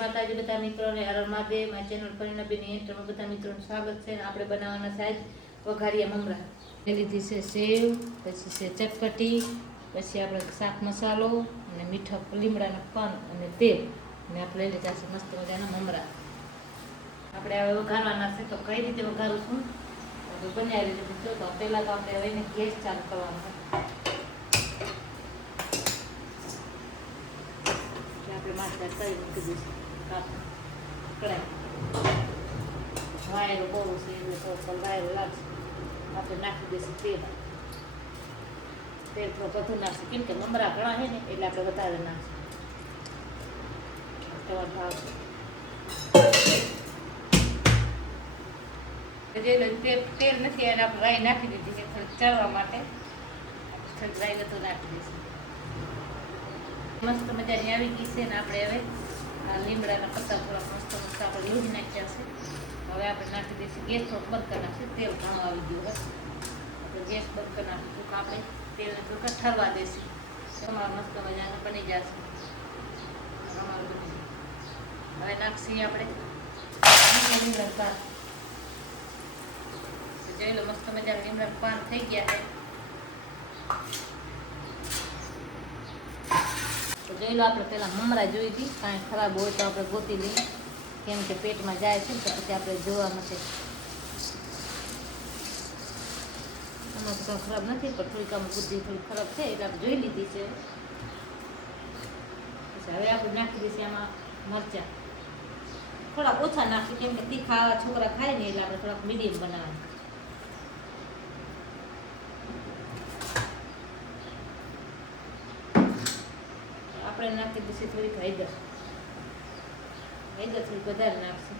માતાજી બધા મિત્રોને હર મહાદેવ મારી ચેનલ પરિણાબેન એન્ટરમાં બધા મિત્રોનું સ્વાગત છે. આપણે બનાવવાના છે આજ વઘારિયા મમરા. એ લીધી છે સેવ, પછી છે ચટપટી, પછી આપણે શાક મસાલો અને મીઠા લીમડાના પાન અને તેલ અને આપણે લઈ લીધા છે મસ્ત મજાના મમરા. આપણે હવે વઘારવાના છે. તો કઈ રીતે વઘારું છું બનાવી લીધું છે. તો પહેલાં તો આપણે હવે એને ગેસ ચાલુ કરવાનો છે. આપણે માથે કરી મૂકી દઈશું કડાઈ. વાયરો બહુ છે એટલે થોડો વાયરો લાગશે. આપણે નાખી દઈશું તેલ. તેલ થોડું વધુ નાખશે કેમ કે મમરા ઘણા છે ને એટલે આપણે વધારે નાખશું. તમારો ભાવ જે તેલ નથી એને આપણે રાઈ નાખી દીધી છે થોડીક ચડવા માટે. થોડીક રાઈ વધુ નાખી દઈશું. મસ્ત મજાની આવી ગઈ છે ને આપણે હવે લીમડાના પત્તા થોડા મસ્ત મસ્ત આપણે લોહી નાખ્યા છે. હવે આપણે નાખી દઈશું. ગેસ થોડોક બંધ કરી નાખીશું. તેલ ઘણું આવી ગયું હોય આપણે ગેસ બંધ કરી નાખીશું. તો આપણે તેલને થોડુંક ઠરવા દઈશું. તમારા મસ્ત મજાના બની જશે. હવે નાખીએ આપણે લીમડાનું પાન. જોઈ લો મસ્ત મજાના લીમડાનું પાન થઈ ગયા છે. જોઈ લો આપણે પેલા મમરા જોઈ હતી. કાંઈ ખરાબ હોય તો આપણે ગોતી લઈએ કેમ કે પેટમાં જાય છે ને તો પછી આપણે જોવા નથી. આમાં તો કાંઈ ખરાબ નથી પણ થોડીક આમ બુદ્ધિ થોડી ખરાબ છે એટલે આપણે જોઈ લીધી છે. પછી હવે આપણે નાખી દઈશું આમાં મરચાં થોડાક ઓછા નાખીએ કેમ કે તીખા છોકરા ખાય ને એટલે આપણે થોડાક મીડિયમ બનાવવાના. આપણે નાખી દઈશું થોડીક હળદર. હળદર થોડીક વધારે નાખશું.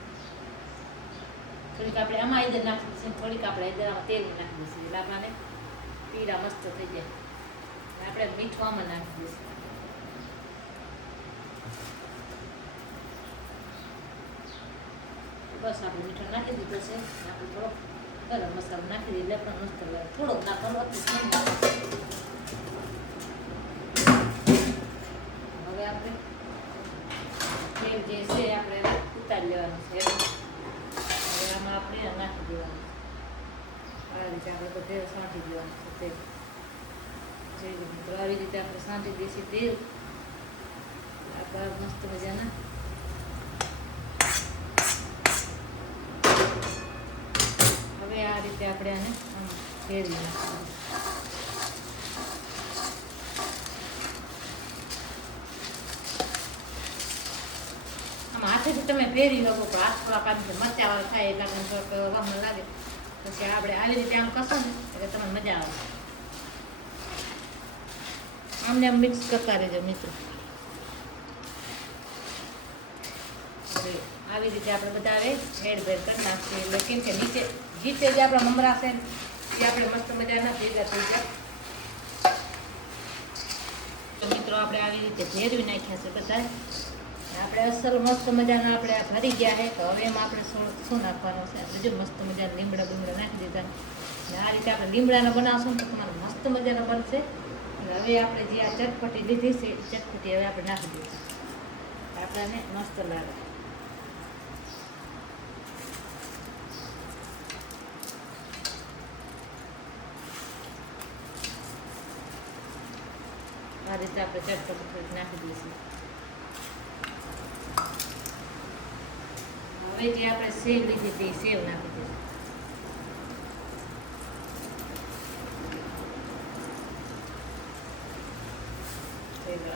થોડીક આપણે આમાં હળદર નાખી દઈશું. થોડીક આપણે હળદર આમાં તેલ નાખી દઈશું એટલે આપણને પીળા મસ્ત થઈ જાય. આપણે મીઠું આમાં નાખી દઈશું. બસ આપણે મીઠું નાખી દીધું છે. આપણે થોડોક ગરમ મસાલો નાખી દઈએ એટલે પણ મસ્ત લાગે. થોડોક નાખવાનો આપણે તેલ જે છે આપણે ઉતારી લેવાનું છે. હવે આમાં આપણે નાખી દેવાનું છે. આ રીતે આપણે તો તેલ સાંટી દેવાનું છે. તેલ જોઈ મિત્રો આવી રીતે આપણે સાંટી દઈશું તેલ. આપણે મસ્ત મજાના હવે આ રીતે આપણે આને ફેરવી નાખવાનું. હાથેથી તમે ફેરી લો પણ હાથ થોડાક આમ મરચાવાળા થાય એટલે આપણે થોડોક ગમ લાગે. પછી આપણે આવી રીતે આમ કરશો ને એટલે તમને મજા આવે. આમને આમ મિક્સ કરતા રહેજો મિત્રો. હવે આવી રીતે આપણે બધા હવે હેડભેર કરી નાખીએ એટલે કેમ કે નીચે જે આપણા મમરા છે એ આપણે મસ્ત મજાના ભેગા થઈ જાય. તો મિત્રો આપણે આવી રીતે ભેરવી નાખ્યા છે બધા. આપણે અસલ મસ્ત મજાના આપણે ભરી ગયા છે. તો હવે એમાં આપણે શું નાખવાનું છે? આપણે જો મસ્ત મજાના લીમડા બીમડા નાખી દીધા. અને આ રીતે આપણે લીમડાના બનાવશું તો તમારે મસ્ત મજાના બનશે. અને હવે આપણે જે આ ચટપટી લીધી છે ચટપટી હવે આપણે નાખી દઈશું. આપણને મસ્ત લાગે. આ રીતે આપણે ચટપટી થોડીક નાખી દઈશું. હવે જે આપણે સેવ લીધી તે સેવ નાખી દઈશું.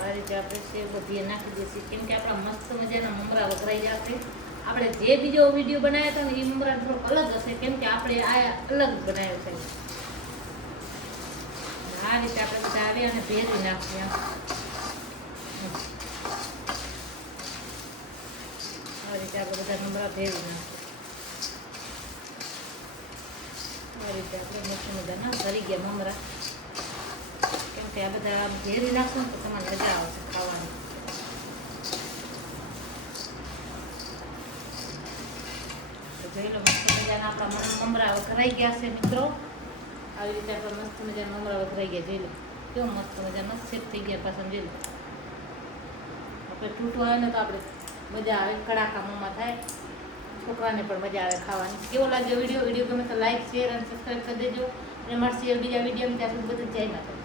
આ રીતે આપણે સેવ બધી નાખી દઈશું કેમ કે આપણા મસ્ત મજાના મમરા વઘરાઈ જશે. આપણે જે બીજો વિડીયો બનાવ્યો હતો ને એ મમરા થોડોક અલગ હશે કેમ કે આપણે આ અલગ બનાવ્યો છે. આ રીતે આપણે બધા આવી અને ભેરવી નાખીએ. આ રીતે આપણે બધા મમરા ભેરવી નાખીએ. આ રીતે આપણે મસ્ત મજાના ભરી ગયા મમરા કેમ કે આ બધા ભેરવી નાખશો ને તો તમારે મજા આવશે ખાવાની. તો જોઈ લો મસ્ત મજાના આપણા મમરા વઘરાઈ ગયા છે મિત્રો. આવી રીતે આપણે મસ્ત મજાના મમરા વઘરાઈ ગયા. જોઈ લો કેવું મસ્ત મજાના સેટ થઈ ગયા. પાછા જોઈ લો આપણે તૂટવા આવે ને તો આપણે મજા આવે, કડાકા મોંમાં થાય, છોકરાને પણ મજા આવે ખાવાની. કેવો લાગ્યો વિડીયો? વિડીયો ગમે તો લાઈક, શેર અને સબસ્ક્રાઈબ કરી દેજો અને મળશે બીજા વિડીયોમાં. ત્યાં સુધી બધું જય માતા.